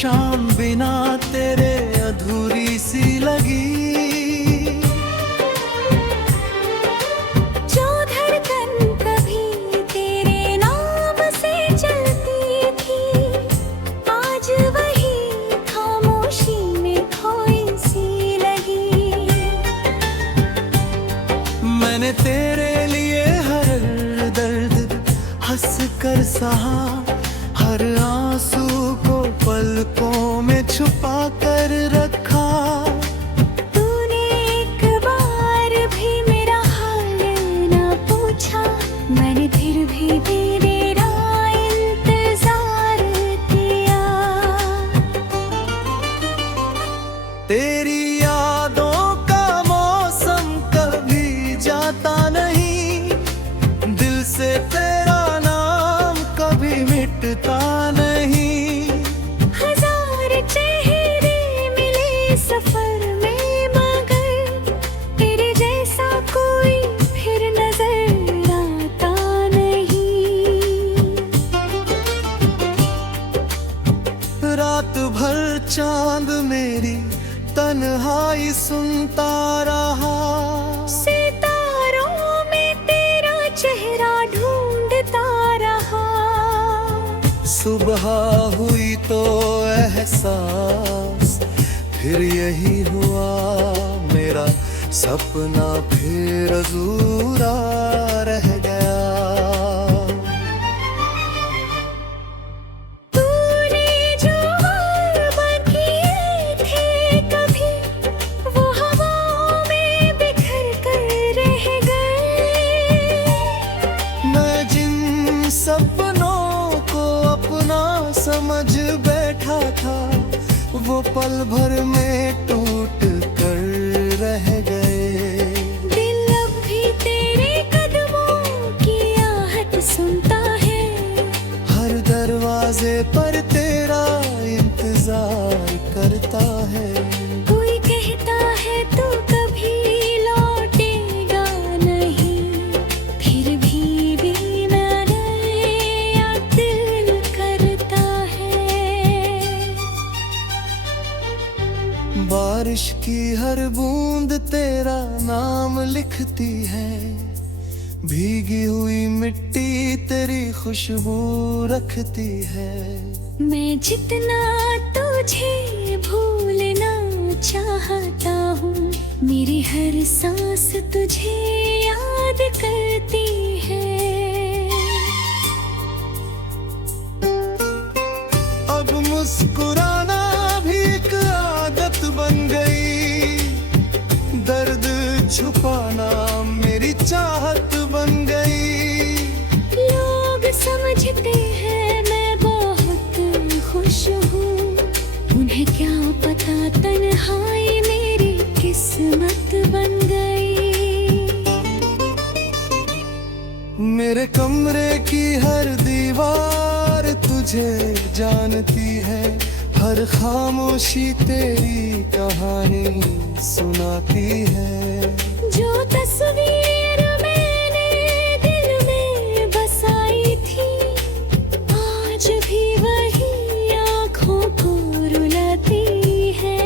शाम बिना तेरे अधूरी सी लगी। जो धड़कन कभी तेरे नाम से चलती थी, आज वही खामोशी में खोई सी लगी। मैंने तेरे लिए हर दर्द हंस कर सहा, हर आंसू को पलकों में छुपा कर रखा। तूने एक बार भी मेरा हाल ना पूछा, मैंने फिर भी तेरा इंतजार किया। तेरी यादों का मौसम कभी जाता नहीं, दिल से तेरा नाम कभी मिटता नहीं। हजार चेहरे मिले सफर में, मगर तेरे जैसा कोई फिर नजर आता नहीं। रात भर चांद मेरी तन्हाई सुनता रहा, सितारों में तेरा चेहरा ढूंढता रहा। सुबह हुई तो एहसास फिर यही हुआ, मेरा सपना फिर अधूरा रह गया। तूने जो वादा किए थे कभी, वो हवाओं में बिखर कर रह गए। मैं जिन सपनों को अपना समझ बैठा था, वो पल भर में टूट कर रह गए। दिल अब भी तेरे कदमों की आहट सुनता है, हर दरवाजे पर तेरा इंतजार करता है। कोई कहता है तू कभी लौटेगा नहीं, फिर भी ना गया दिल करता है। बारिश की हर बूंद तेरा नाम लिखती है, भीगी हुई मिट्टी तेरी खुशबू रखती है। मैं जितना तुझे भूलना चाहता हूँ, मेरी हर सांस तुझे याद करती है। अब मुस्कुराना भी एक आदत बन गई, दर्द छुपाना मेरी चाहत बन गई। लोग समझते हैं मैं बहुत खुश हूँ, उन्हें क्या पता तन्हाई मेरी किस्मत बन गई। मेरे कमरे की हर दीवार तुझे जानती है, हर खामोशी तेरी कहानी सुनाती है। जो तस्वीर मैंने दिल में बसाई थी, आज भी वही आँखों को रुलाती है।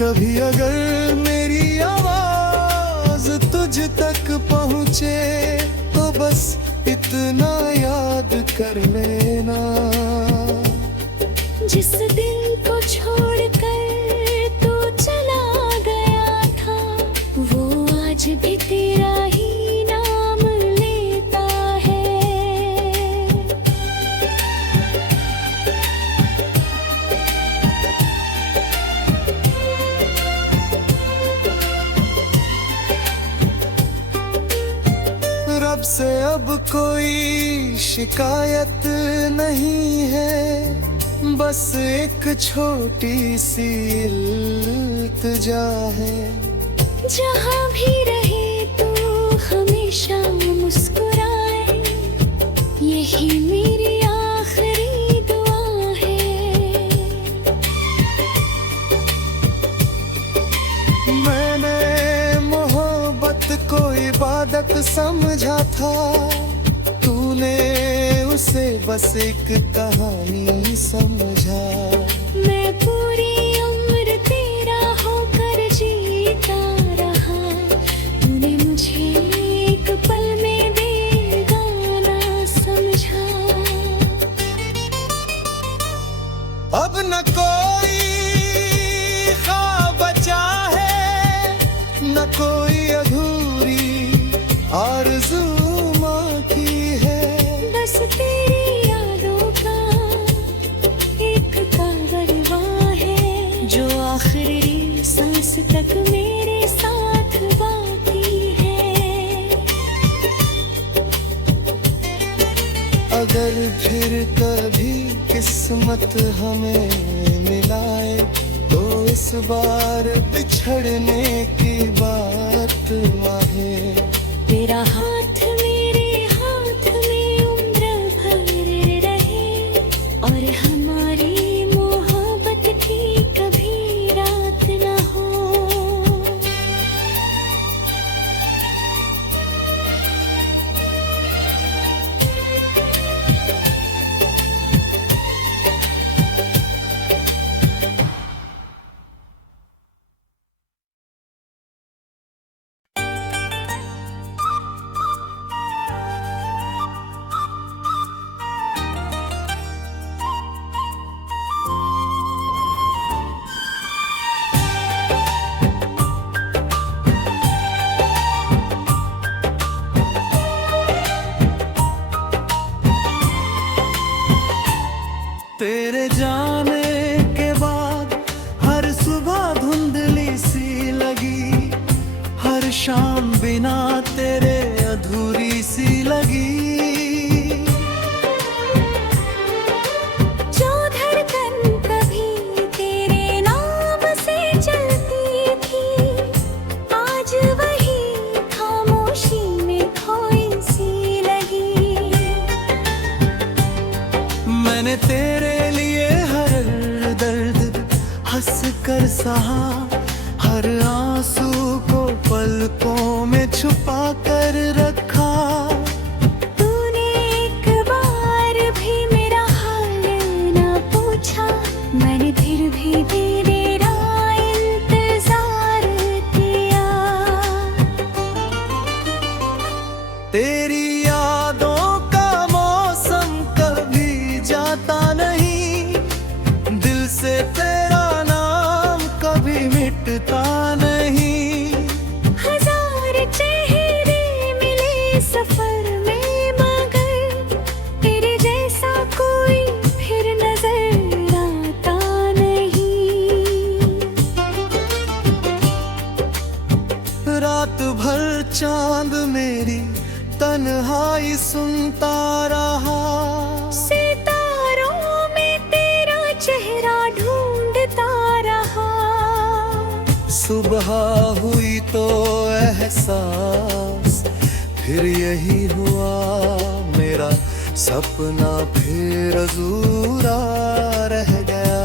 कभी अगर मेरी आवाज तुझ तक पहुँचे, तो बस इतना याद कर लेना, जिस दिल को छोड़कर तू चला गया था, वो आज भी तेरा ही नाम लेता है। रब से अब कोई शिकायत नहीं है, बस एक छोटी सी इल्तिजा है। जहाँ भी रहे तू हमेशा मुस्कुराए, यही मेरी आखिरी दुआ है। मैंने मोहब्बत को इबादत समझा था, तूने उसे बस एक कहानी समझा। मैं पूरी उम्र तेरा होकर जीता रहा, तूने मुझे एक पल में बेगाना समझा। अब न कोई ख्वाब बचा है, न कोई अधूरी आरज़ू बाकी है। बस तेरी यादों का एक कारवां है, जो आखिरी सांस तक मेरे साथ बाकी है। अगर फिर कभी किस्मत हमें मिलाए, तो इस बार बिछड़ने की बात माहे। तेरा हाथ मेरे हाथ में उम्र भर रहे, और हमारी मोहब्बत की कभी रात न हो। तेरे जाने के बाद हर सुबह धुंधली सी लगी, हर शाम बिना तेरे अधूरी सी लगी। जो धड़कन कभी तेरे नाम से चलती थी, आज वही खामोशी में खोई सी लगी। मैंने तेरे लिए हर दर्द हंस कर सहा, हर आंसू को पलकों में छुपा कर रखा। तूने एक बार भी मेरा हाल न पूछा, मैंने फिर भी तेरा इंतजार किया। तेरी यादों का मौसम कभी जाता नहीं, दिल से तेरा नाम कभी मिटता नहीं। हजार चेहरे मिले सफर में, मगर तेरे जैसा कोई फिर नजर आता नहीं। रात भर चांद मेरी तन्हाई सुनता रहा, सितारों में तेरा चेहरा ढूंढता रहा। सुबह हुई तो एहसास फिर यही हुआ, मेरा सपना फिर अधूरा रह गया।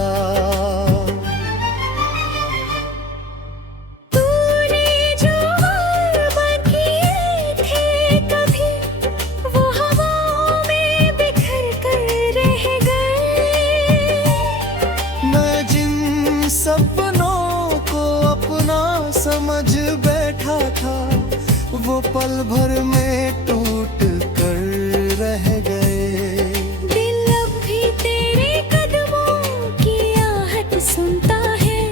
तूने जो वादा किए थे कभी, वो हवाओं में बिखर कर रह गए। मैं जिन सपनों को अपना समझ बैठा था, वो पल भर में टूट कर रह गए। दिल अब भी तेरे कदमों की आहट सुनता है,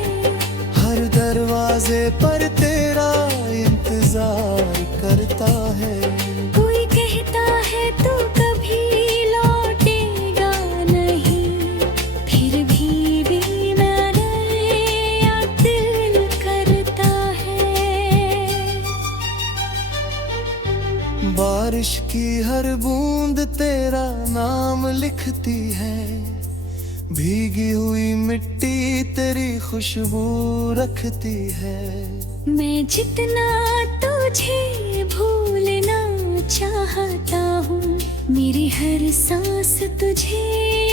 हर दरवाजे पर तेरा इंतजार करता है। कोई कहता है तू कभी लौटेगा नहीं, फिर भी दिन नया दिल करता है। बारिश की हर बूंद तेरा नाम लिखती है, भीगी हुई मिट्टी तेरी खुशबू रखती है। मैं जितना तुझे भूलना चाहता हूँ, मेरी हर सांस तुझे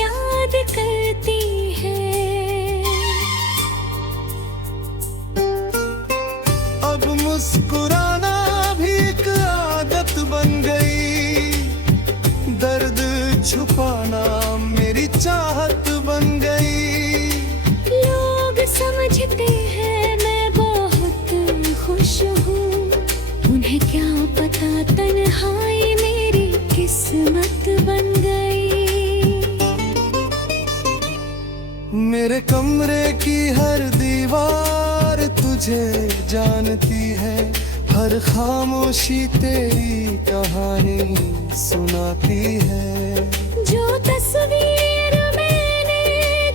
याद करती है। अब मुस्कुराना भी एक आदत बन गई, दर्द छुपाना चाहत बन गई। लोग समझते हैं मैं बहुत खुश हूँ, उन्हें क्या पता तन्हाई मेरी किस्मत बन गई। मेरे कमरे की हर दीवार तुझे जानती है, हर खामोशी तेरी कहानी सुनाती है। जो तस्वीर मैंने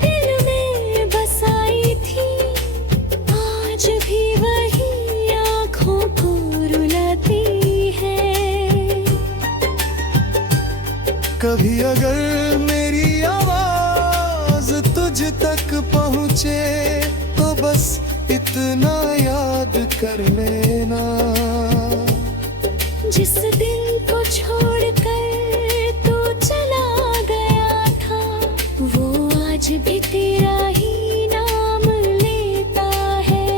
दिल में बसाई थी, आज भी वही आँखों को रुलाती है। कभी अगर मेरी आवाज तुझ तक पहुँचे तो बस इतना याद कर लेना, जिस दिल को छोड़कर तू चला गया था, वो आज भी तेरा ही नाम लेता है।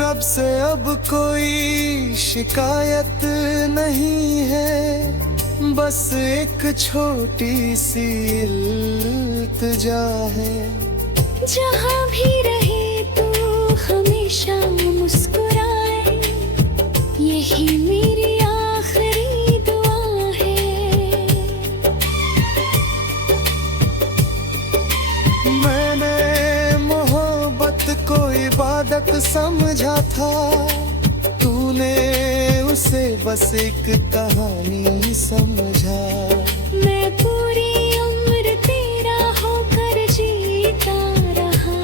रब से अब कोई शिकायत नहीं है, बस एक छोटी सी इल्तिजा है। जहाँ भी रहे तू हमेशा मुस्कुराए, यही मेरी आखिरी दुआ है। मैंने मोहब्बत को इबादत समझा था, तूने उसे बस एक कहानी समझा। मैं पूरी उम्र तेरा होकर जीता रहा,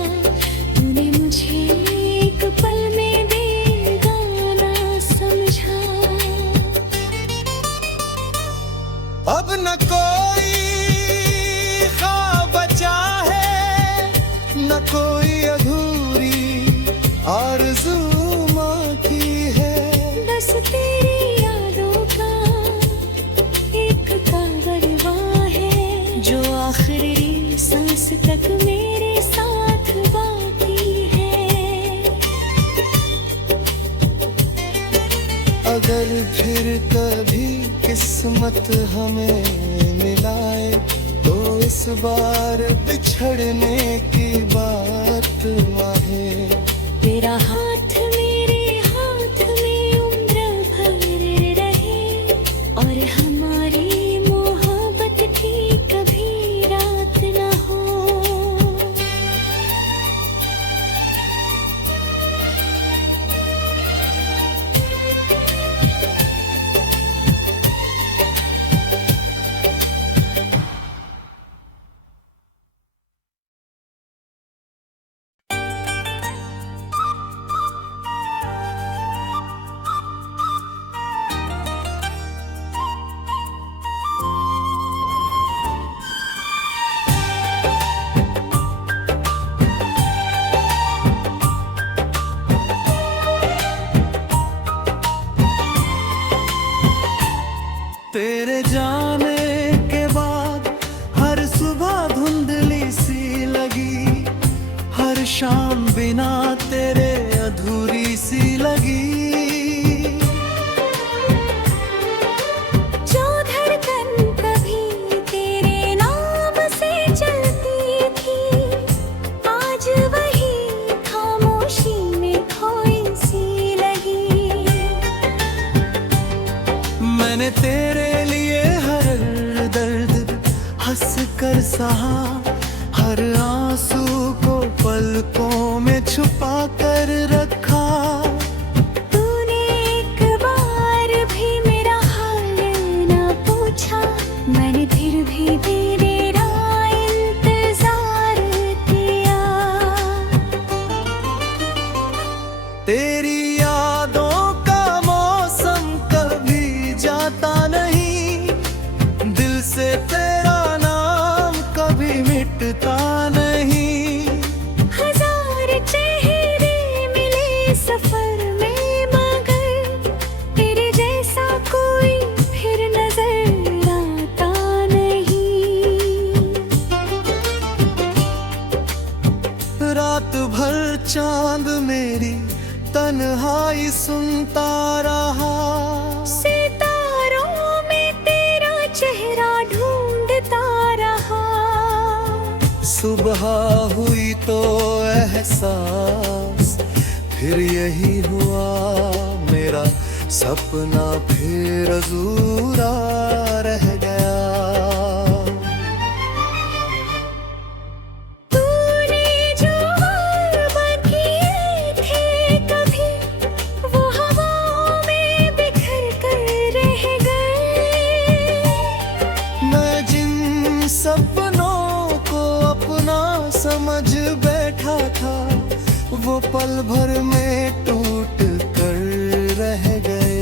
तूने मुझे एक पल में बेगाना समझा। अब न कोई ख्वाब बचा है, न कोई अधूरी आरज़ू बाकी है। बस तेरी यादों का एक कारवां है, जो आखिरी सांस तक मेरे साथ बाकी है। अगर फिर कभी किस्मत हमें मिलाए तो इस बार बिछड़ने की बात माहे। तेरा हाथ मेरे हाथ में उम्र भर रहे, और हमारी मोहब्बत की कभी रात न हो। तेरे जाने के बाद हर सुबह धुंधली सी लगी, हर शाम बिना तेरे अधूरी सी लगी। जो धड़कन कभी तेरे नाम से चलती थी, आज वही खामोशी में खोई सी लगी। मैंने तेरे लिए हर दर्द हंस कर सहा, हर आंसू को पलकों में छुपा कर रखा। तूने एक बार भी मेरा हाल न पूछा, मैंने फिर भी तेरा इंतजार किया। तेरी यादों का मौसम कभी जाता नहीं, दिल से तेरा नाम कभी मिटता नहीं। हजार चेहरे मिले रात भर चांद मेरी तन्हाई सुनता रहा। सितारों में तेरा चेहरा ढूंढता रहा। सुबह हुई तो एहसास फिर यही हुआ, मेरा सपना फिर अधूरा रह गया। तूने जो ख्वाब किए थे कभी, वो हवाओं में बिखर कर रह गए। मैं जिन सपनों को अपना समझ बैठा था, वो पल भर में टूट कर रह गए।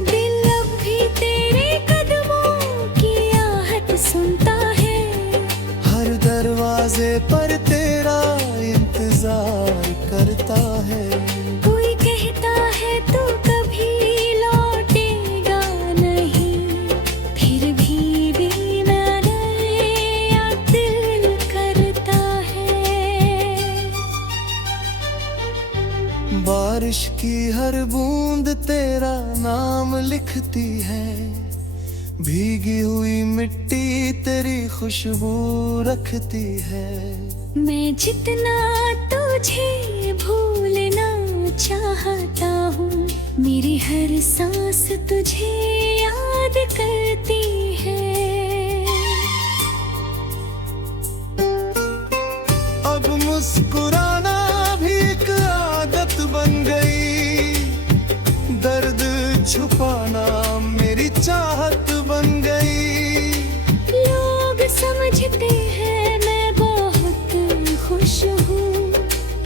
दिल अब भी तेरे कदमों की आहट सुनता है। हर दरवाजे पर तेरा इंतजार करता है। कोई कहता है तू कभी लौटेगा नहीं, फिर भी बिना नया दिल करता है। बारिश की हर बूंद तेरा नाम लिखती है, भीगी हुई मिट्टी तेरी खुशबू रखती है। मैं जितना तुझे भूलना चाहता हूँ, मेरी हर सांस तुझे याद करती है। अब मुस्कुराना भी एक आदत बन गई, दर्द छुपाना मेरी चाहत बन गई। लोग समझते हैं मैं बहुत खुश हूँ,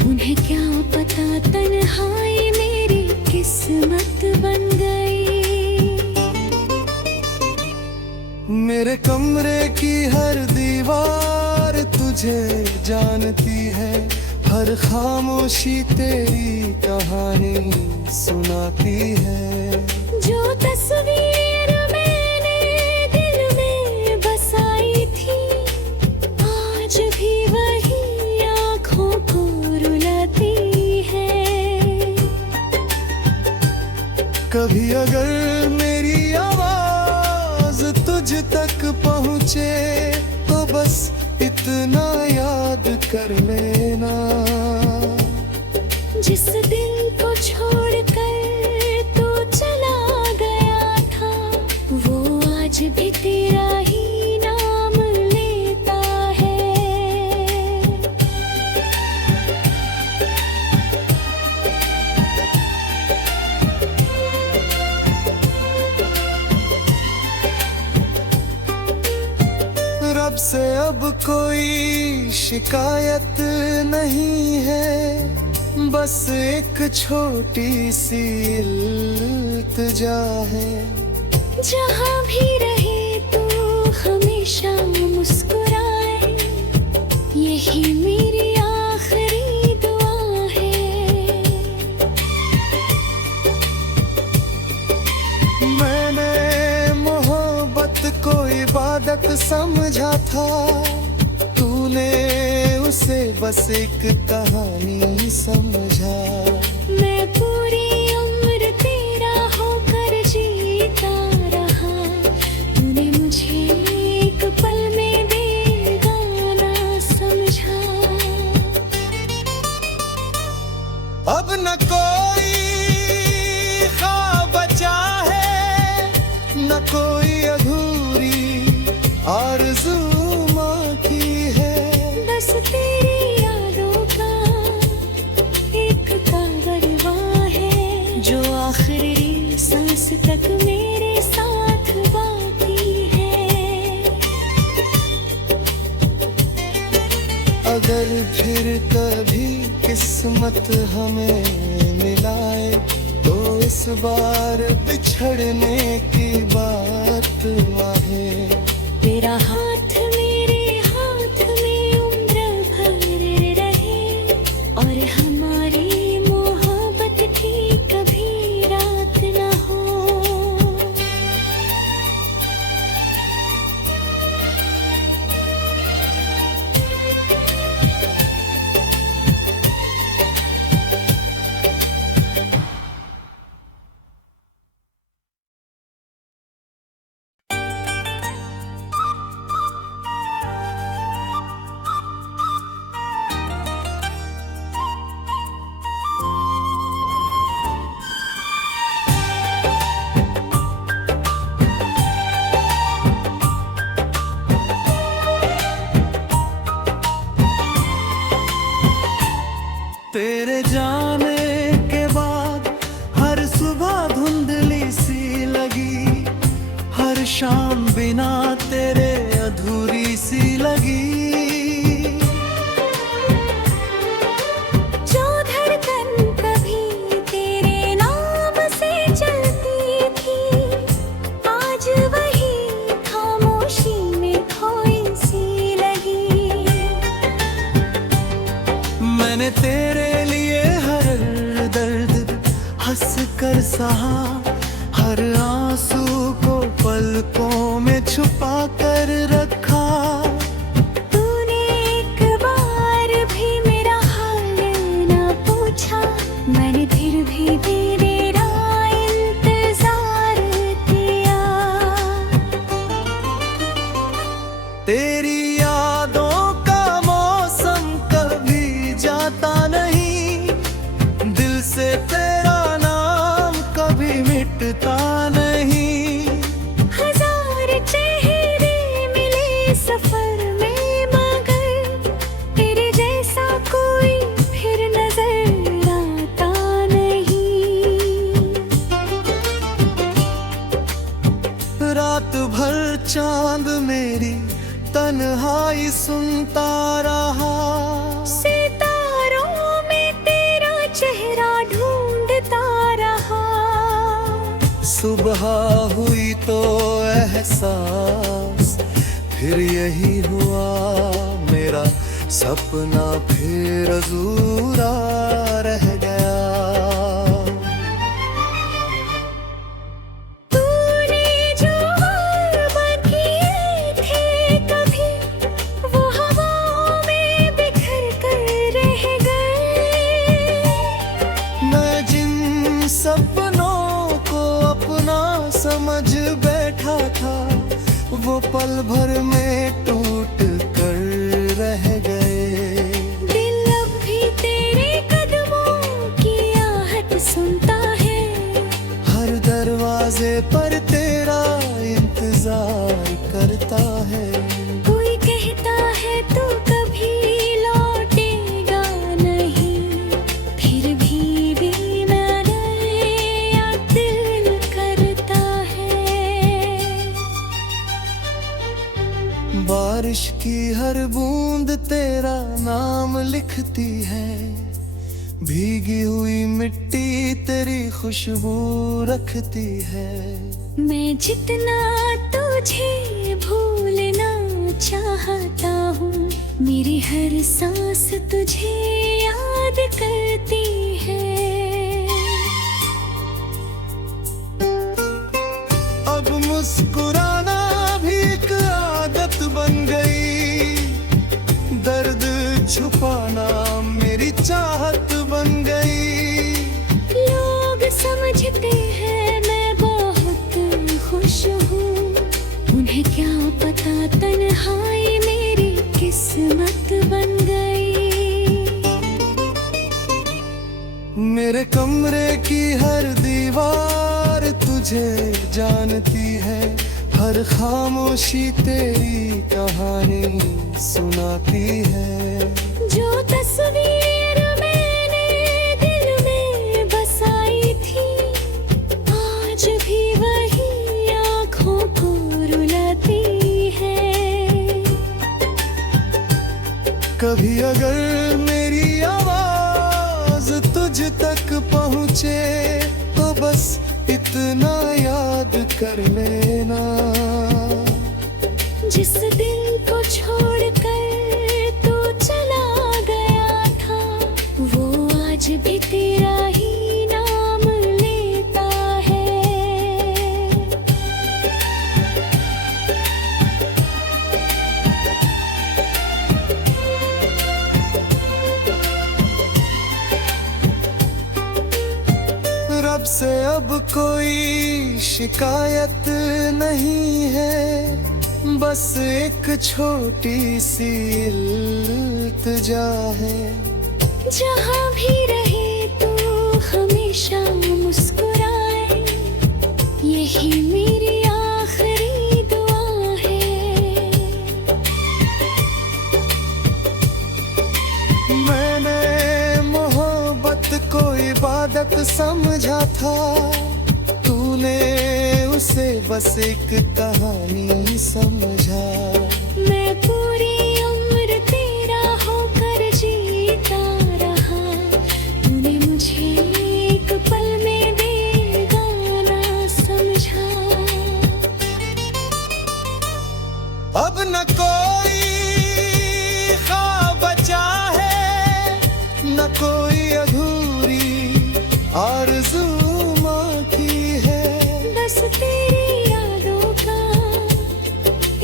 उन्हें क्या पता तन्हाई मेरी किस्मत बन गई। मेरे कमरे की हर दीवार तुझे जानती है, हर खामोशी तेरी कहानी सुनाती है। जो तस्वीर मैंने दिल में बसाई थी, आज भी वही आँखों को रुलाती है। कभी अगर मेरी आवाज तुझ तक पहुँचे, तो बस इतना याद कर लेना। जिस दिल को छोड़कर तू चला गया था, वो आज भी तेरा ही नाम लेता है। रब से अब कोई शिकायत नहीं है, बस एक छोटी सी इल्तिजा है। जहाँ भी रहे तू हमेशा मुस्कुराए, यही मेरी आखिरी दुआ है। मैंने मोहब्बत को इबादत समझा था, तूने उसे बस एक कहानी समझा। मैं पूरी उम्र तेरा होकर जीता रहा, तूने मुझे एक पल में बेगाना समझा। अब न कोई ख्वाब बचा है, न कोई अधूरी आरज़ू बाकी है। बस तेरी यादों का एक कारवां है, जो आखिरी सांस तक मेरे साथ बाकी है। अगर फिर कभी किस्मत हमें मिलाए, तो इस बार बिछड़ने की बात माहे। तेरा हाथ मेरे हाथ में उम्र भर रहे, और हमारी मोहब्बत की कभी रात न हो। तेरे जाने के बाद हर सुबह धुंधली सी लगी, हर शाम बिना तेरे अधूरी सी लगी। जो धड़कन कभी तेरे नाम से चलती थी, आज वही खामोशी में खोई सी लगी। मैंने तेरे लिए हर दर्द हंस कर सहा, हर आंसू को पलकों में छुपा कर रखा। तूने एक बार भी मेरा हाल ना पूछा, मैंने फिर भी तेरा इंतजार किया। तेरी यादों का मौसम कभी जाता नहीं, दिल से तेरा नाम कभी मिटता नहीं। हजार चेहरे मिले सफर में, मगर तेरे जैसा कोई फिर नजर आता नहीं। रात भर चांद मेरी तन्हाई सुनता रहा, सितारों में तेरा चेहरा ढूंढता रहा। सुबह हुई तो एहसास फिर यही हुआ, मेरा सपना फिर अधूरा रह गया। तूने जो ख्वाब किए थे कभी, वो हवाओं में बिखर कर रह गए। मैं जिन सपनों को अपना समझ बैठा था, वो पल भर में टूट कर रह गए। दिल अब भी तेरे कदमों की आहट सुनता है, हर दरवाजे पर तेरा इंतजार करता है। कोई कहता है तू कभी लौटेगा नहीं, फिर भी मेरा दिल करता है। बारिश की हर बूंद तेरा नाम लिखती है, भीगी हुई मिट्टी तेरी खुशबू रखती है। मैं जितना तुझे भूलना चाहता हूँ, मेरी हर सांस तुझे याद करती है। अब मुस्कुराना भी एक आदत बन गई, दर्द छुपाना मेरी चाहत बन गई। लोग समझते हैं मैं बहुत खुश हूँ, उन्हें क्या पता तन्हाई मेरी किस्मत बन गई। मेरे कमरे की हर दीवार तुझे जानती है, हर खामोशी तेरी कहानी सुनाती है। जो तस्वीर मैंने दिल में बसाई थी, आज भी वही आँखों को रुलाती है। कभी अगर मेरी आवाज तुझ तक पहुँचे, तो बस इतना याद कर लेना। जिस दिल को छोड़कर तू चला गया था, वो आज भी तेरा ही नाम लेता है। रब से अब कोई शिकायत नहीं है, बस एक छोटी सी इल्तिजा है। जहाँ भी रहे तू हमेशा मुस्कुराए, यही मेरी आखिरी दुआ है। मैंने मोहब्बत समझा था, तूने उसे बस एक कहानी समझा। मैं पूरी उम्र तेरा होकर जीता रहा, तूने मुझे एक पल में बेगाना समझा। अब न कोई ख्वाब बचा है, न कोई अधूरी आरज़ू बाकी है। बस तेरी यादों का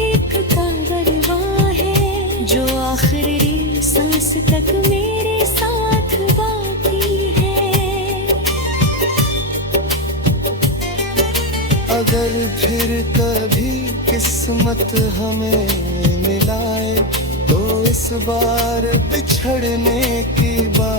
एक कारवां है, जो आखिरी सांस तक मेरे साथ बाकी है। अगर फिर कभी किस्मत हमें मिलाए, तो इस बार बिछड़ने की बात